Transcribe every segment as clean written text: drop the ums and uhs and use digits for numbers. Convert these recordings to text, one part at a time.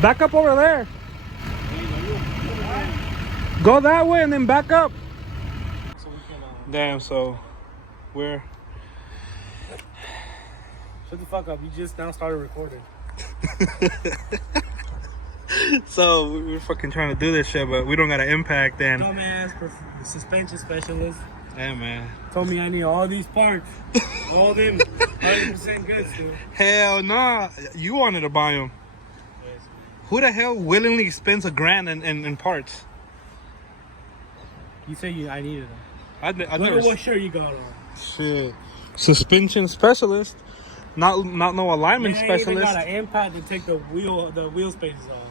Back up over there. Go that way and then back up. Damn, so we're... Shut the fuck up. You just now started recording. So we're fucking trying to do this shit, but we don't got an impact and... Dumbass suspension specialist. Yeah, man. Told me I need all these parts. All them 100% good still. Hell nah. You wanted to buy them. Yes. Who the hell willingly spends $1,000 in parts? You say I needed them. I Look never... at what shirt you got on. Shit. Suspension specialist. Not no alignment specialist. Even got an impact to take the wheel spaces off.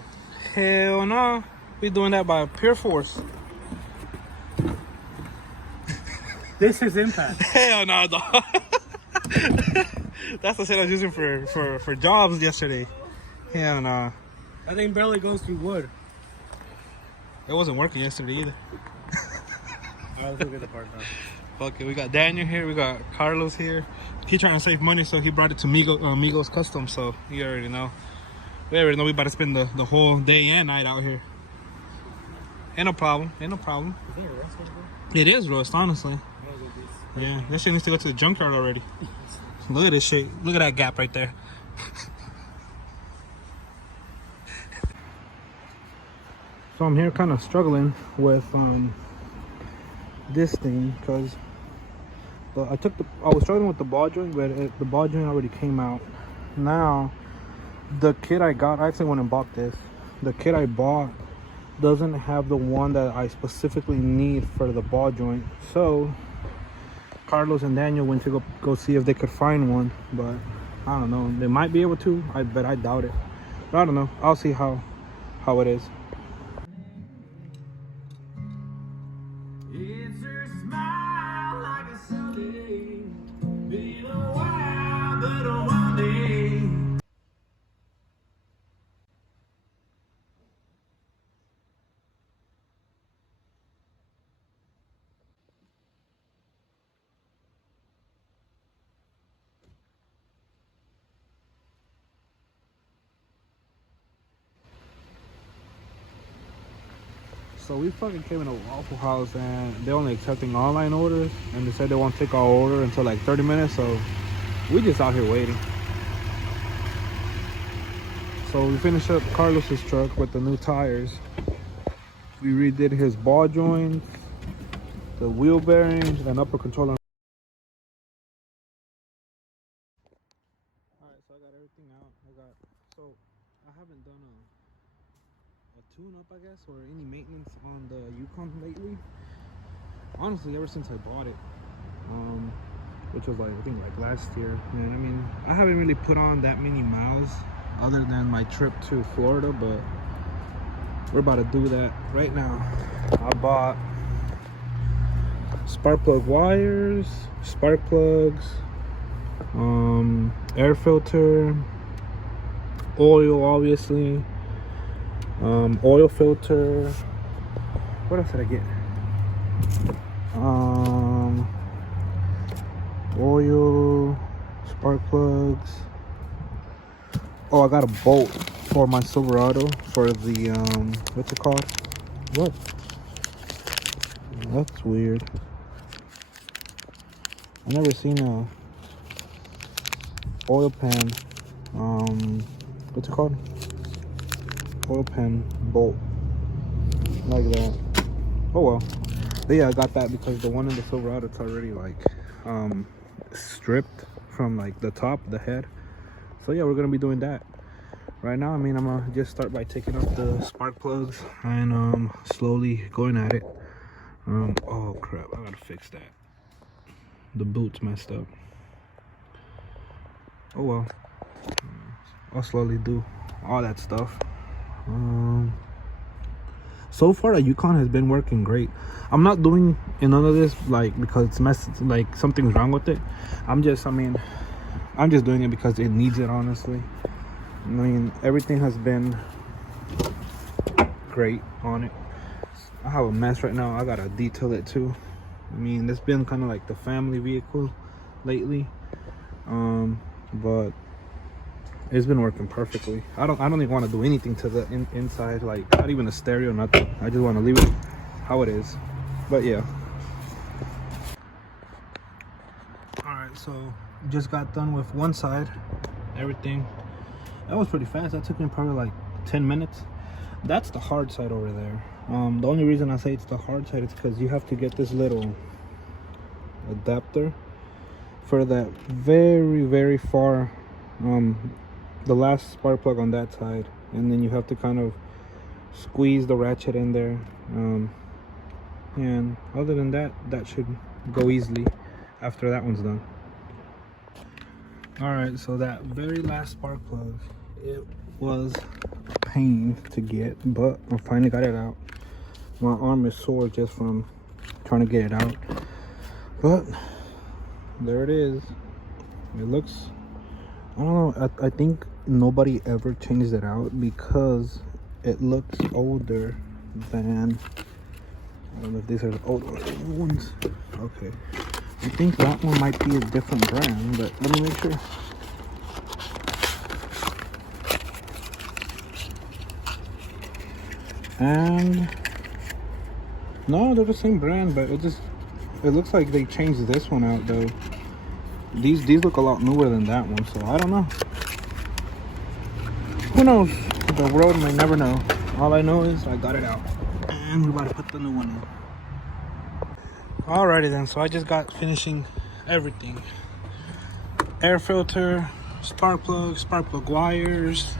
Hell no. We doing that by pure force. This is impact. Hell no, dog. That's the shit I was using for jobs yesterday. Hell no. That thing barely goes through wood. It wasn't working yesterday either. Alright, let's go get the part now. Fuck it, we got Daniel here, we got Carlos here. He trying to save money, so he brought it to Migos Custom, so you already know. We already know we about to spend the whole day and night out here. Ain't no problem, ain't no problem. Is that a rust, bro? It is rust, honestly. Yeah, that shit needs to go to the junkyard already. Look at this shit. Look at that gap right there. So I'm here kind of struggling with this thing because I was struggling with the ball joint, but the ball joint already came out. Now the kit I got, I actually went and bought this. The kit I bought doesn't have the one that I specifically need for the ball joint, so Carlos and Daniel went to go see if they could find one, but I don't know. They might be able to, but I doubt it. But I don't know. I'll see how it is. It's her smile like a Sunday. Been a while, but one day. So we fucking came in a Waffle House and they're only accepting online orders, and they said they won't take our order until like 30 minutes, so we just out here waiting. So we finished up Carlos's truck with the new tires. We redid his ball joints, the wheel bearings, and upper controller. Alright, so I got everything out. So I haven't done a tune-up, I guess, or any maintenance on the Yukon lately. Honestly, ever since I bought it, which was like, I think like last year. And I mean, I haven't really put on that many miles other than my trip to Florida, but we're about to do that right now. I bought spark plug wires, spark plugs, air filter, oil, obviously, oil filter. What else did I get? Oil, spark plugs. Oh, I got a bolt for my Silverado for the what's it called? What? That's weird. I never seen a oil pan. What's it called? Oil pan bolt like that. Oh well. But yeah, I got that because the one in the Silverado, it's already like stripped from like the top, the head. So yeah, we're gonna be doing that right now. I mean, I'm gonna just start by taking off the spark plugs and slowly going at it. Oh crap, I gotta fix that. The boot's messed up. Oh well, I'll slowly do all that stuff. So far the Yukon has been working great. I'm not doing none of this like because it's messed, like something's wrong with it. I'm just doing it because it needs it, honestly. I mean, everything has been great on it. I have a mess right now. I gotta detail it too. I mean, it's been kind of like the family vehicle lately, but it's been working perfectly. I don't even want to do anything to the inside, like not even a stereo, nothing. I just want to leave it how it is. But yeah. All right, so just got done with one side, everything. That was pretty fast. That took me probably like 10 minutes. That's the hard side over there. The only reason I say it's the hard side is because you have to get this little adapter for that very far, the last spark plug on that side, and then you have to kind of squeeze the ratchet in there. And other than that, that should go easily after that one's done. All right, so that very last spark plug, it was a pain to get, but I finally got it out. My arm is sore just from trying to get it out, but there it is. It looks, I don't know, I think nobody ever changed it out because it looks older than, I don't know if these are the old ones. Okay, I think that one might be a different brand, but let me make sure. And no, they're the same brand, but it looks like they changed this one out though. These look a lot newer than that one, so I don't know. Who knows? The world may never know. All I know is I got it out, and we're about to put the new one in. Alrighty then, so I just got finishing everything. Air filter, spark plug wires,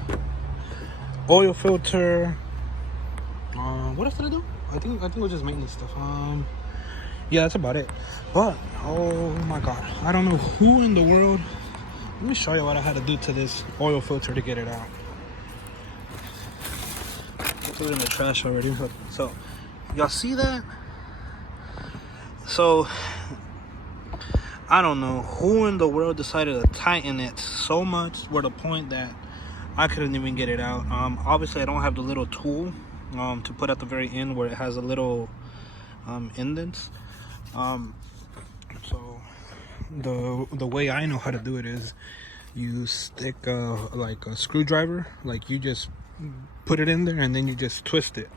oil filter. What else did I do? I think it was just maintenance stuff. Yeah, that's about it. But oh my god, I don't know who in the world. Let me show you what I had to do to this oil filter to get it out. I put it in the trash already. So y'all see that? So I don't know who in the world decided to tighten it so much, where the point that I couldn't even get it out. Obviously I don't have the little tool to put at the very end where it has a little indents. So the way I know how to do it is you stick like a screwdriver, like you just put it in there and then you just twist it.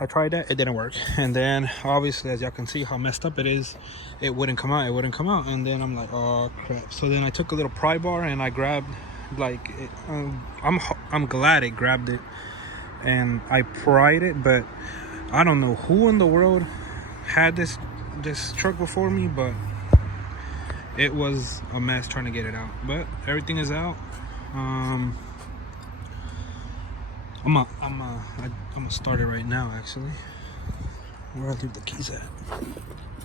I tried that, it didn't work. And then obviously, as y'all can see how messed up it is, it wouldn't come out, and then I'm like, oh crap. So then I took a little pry bar and I grabbed like it, I'm glad it grabbed it and I pried it, but I don't know who in the world had this truck before me, but it was a mess trying to get it out. But everything is out. I'm gonna start it right now. Actually, where I leave the keys at?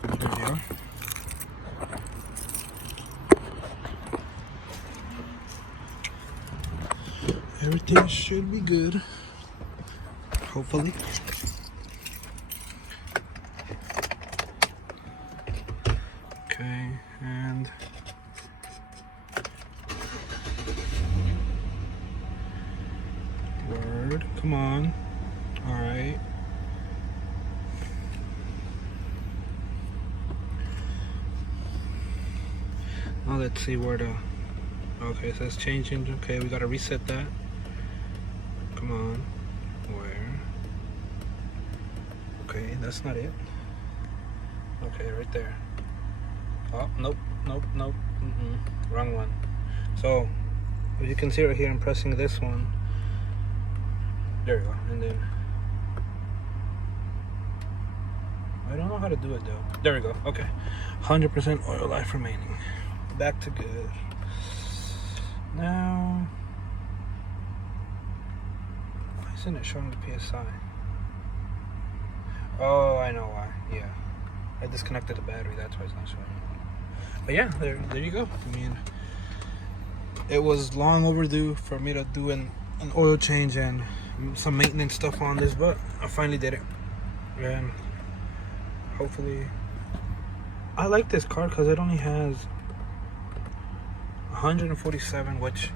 There they are. Everything should be good. Hopefully. Okay, and word, come on. All right. Now let's see where to. Okay, so it's changing. Okay, we gotta reset that. Come on. Where? Okay, that's not it. Okay, right there. Oh, nope. Wrong one. So, as you can see right here, I'm pressing this one. There we go. And then I don't know how to do it though. There we go. Okay. 100% oil life remaining. Back to good. Now, why isn't it showing the PSI? Oh, I know why. Yeah. I disconnected the battery, that's why it's not showing. But yeah, there you go. I mean, it was long overdue for me to do an oil change and some maintenance stuff on this, but I finally did it. And hopefully, I like this car because it only has 147, which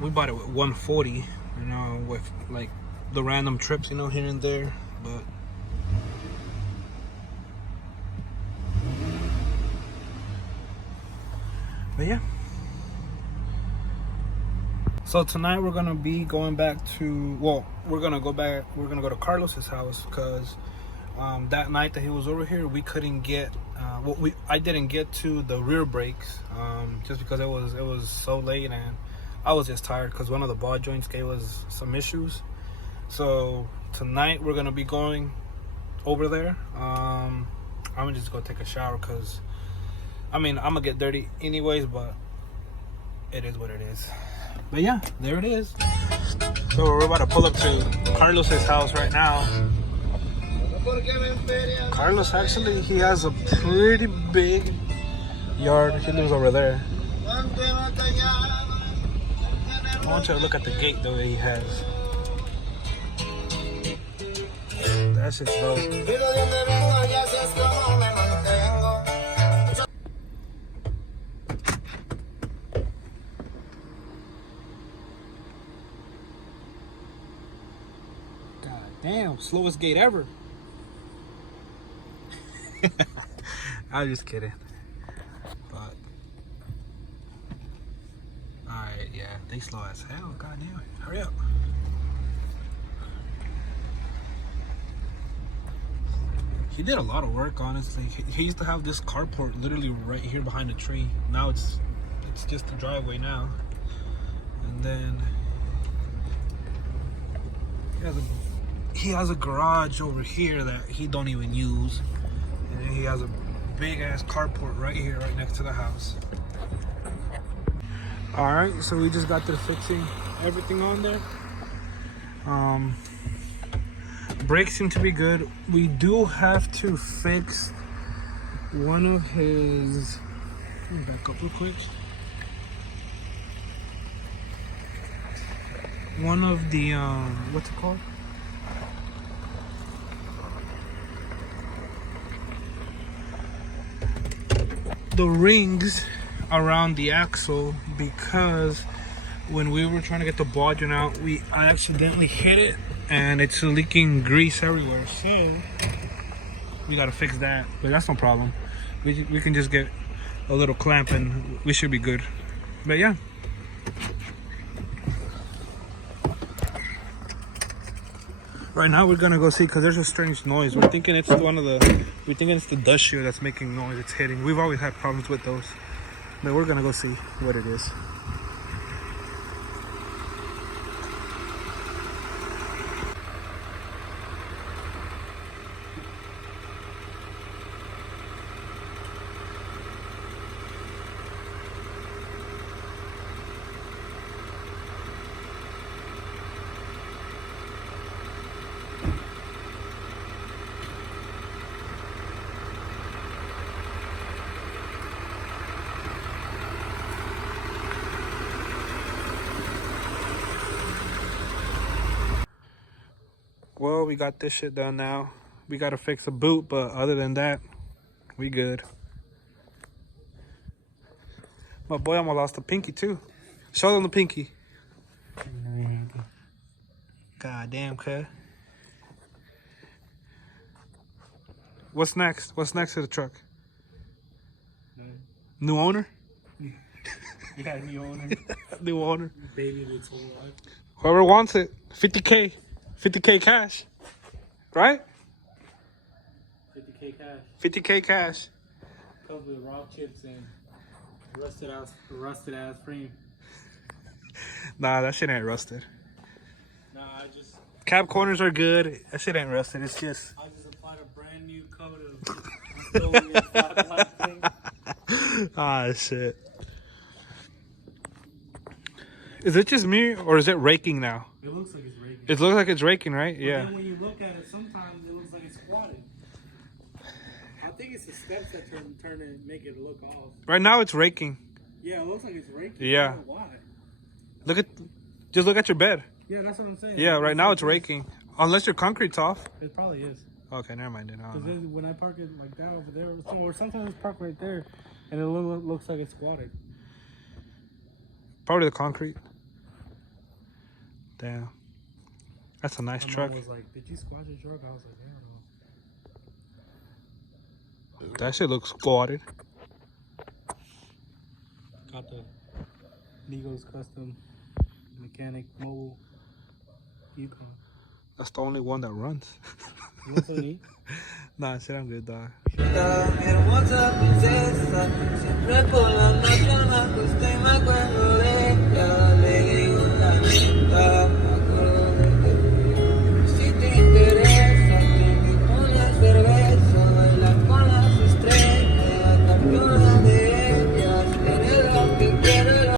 we bought it with 140, you know, with like the random trips, you know, here and there. But yeah, So tonight we're gonna be going back to, well, we're gonna go to Carlos's house because that night that he was over here, we couldn't get, I didn't get to the rear brakes just because it was so late and I was just tired because one of the ball joints gave us some issues. So tonight we're gonna be going over there. I'm gonna just go take a shower because, I mean, I'm gonna get dirty anyways, but it is what it is. But yeah, there it is. So we're about to pull up to Carlos's house right now. Carlos, actually, he has a pretty big yard. He lives over there. I want you to look at the gate the way he has. That shit's dope. God damn, slowest gate ever. I'm just kidding. But alright, yeah, they slow as hell. God damn it. Hurry up. He did a lot of work, honestly. He used to have this carport literally right here behind the tree. Now it's just the driveway now. And then he has a garage over here that he don't even use. And then he has a big ass carport right here, right next to the house. Alright, so we just got through fixing everything on there. Brakes seem to be good. We do have to fix one of his, let me back up real quick. One of the what's it called? The rings around the axle, because when we were trying to get the ball joint out, I accidentally hit it and it's leaking grease everywhere. So we gotta fix that, but that's no problem. We can just get a little clamp and we should be good. But yeah. Right now we're gonna go see because there's a strange noise. We're thinking it's the dust shear that's making noise. It's hitting. We've always had problems with those, but we're gonna go see what it is. Well, we got this shit done now. We gotta fix the boot, but other than that, we good. My boy almost lost the pinky too. Show them the pinky. God damn, cuz. What's next? What's next to the truck? New owner? Yeah, new owner. New owner. Baby its whole life. Whoever wants it, 50K. 50K cash. Right? 50K cash. 50K cash. Comes with rock chips and rusted ass frame. Nah, that shit ain't rusted. Nah, Cab corners are good. That shit ain't rusted. It's just. I just applied a brand new coat of thing. Ah, shit. Is it just me or is it raking now? It looks like it's raking. It looks like it's raking, right? But Yeah. then when you look at it, sometimes it looks like it's squatted. I think it's the steps that turn and make it look off. Right now it's raking. Yeah, it looks like it's raking. Yeah. I don't know why. Just look at your bed. Yeah, that's what I'm saying. Yeah, right now it's raking. Unless your concrete's off. It probably is. Okay, never mind. Because when I park it like that over there, or sometimes it's parked right there, and it looks like it's squatted. Probably the concrete. Damn. That's a nice My truck. mom was like, "Did you squat your truck?" I was like, "I don't know." That shit looks squatted. Got the Legos custom mechanic mobile Yukon. That's the only one that runs. You want something to eat? Nah, shit, I'm good, dog. Hermosa princesa, siempre por la noche me acosté y me acuerdo de ella.